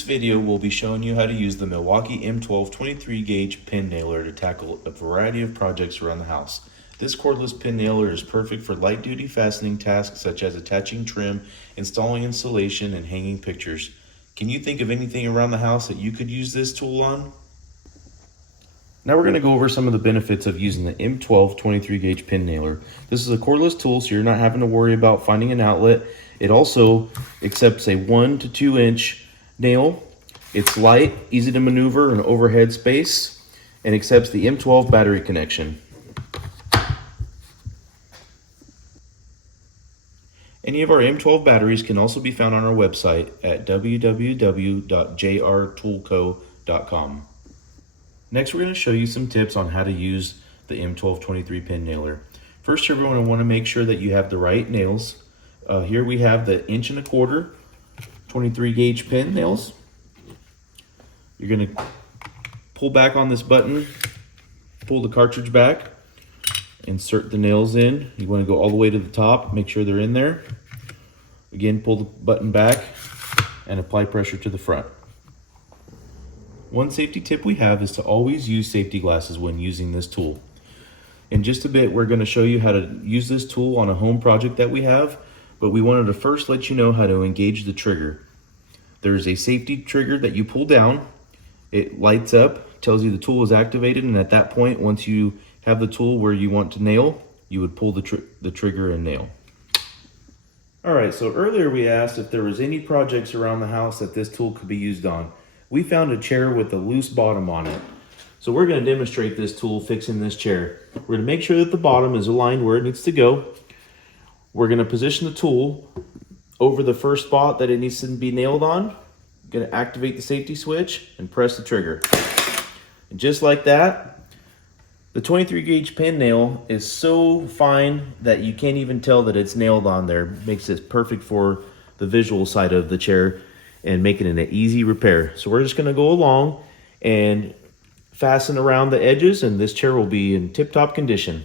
This video will be showing you how to use the Milwaukee M12 23 gauge pin nailer to tackle a variety of projects around the house. This cordless pin nailer is perfect for light duty fastening tasks such as attaching trim, installing insulation, and hanging pictures. Can you think of anything around the house that you could use this tool on? Now we're going to go over some of the benefits of using the M12 23 gauge pin nailer. This is a cordless tool, so you're not having to worry about finding an outlet. It also accepts a 1 to 2 inch nail. It's light, easy to maneuver, and overhead space, and accepts the M12 battery connection. Any of our M12 batteries can also be found on our website at www.jrtoolco.com. Next, we're going to show you some tips on how to use the M12 23 pin nailer. First, you're going to want to make sure that you have the right nails. Here we have the 1.25 inch 23 gauge pin nails. You're going to pull back on this button, pull the cartridge back, insert the nails in. You want to go all the way to the top, make sure they're in there. Again, pull the button back and apply pressure to the front. One safety tip we have is to always use safety glasses when using this tool. In just a bit, we're going to show you how to use this tool on a home project that we have, but we wanted to first let you know how to engage the trigger. There's a safety trigger that you pull down. It lights up, tells you the tool is activated, and at that point, once you have the tool where you want to nail, you would pull the trigger and nail. Alright, so earlier we asked if there was any projects around the house that this tool could be used on. We found a chair with a loose bottom on it. So we're going to demonstrate this tool fixing this chair. We're going to make sure that the bottom is aligned where it needs to go. We're going to position the tool over the first spot that it needs to be nailed on. Going to activate the safety switch and press the trigger. And just like that, the 23 gauge pin nail is so fine that you can't even tell that it's nailed on there. Makes it perfect for the visual side of the chair and making it an easy repair. So we're just going to go along and fasten around the edges, and this chair will be in tip-top condition.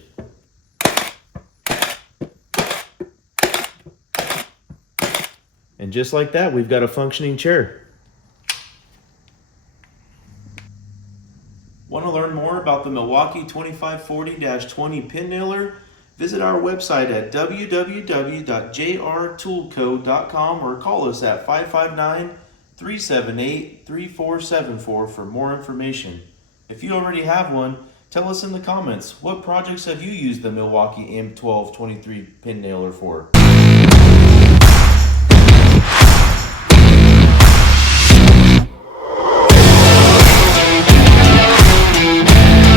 And just like that, we've got a functioning chair. Want to learn more about the Milwaukee 2540-20 pin nailer? Visit our website at www.jrtoolco.com or call us at 559-378-3474 for more information. If you already have one, tell us in the comments, what projects have you used the Milwaukee M12 23 pin nailer for?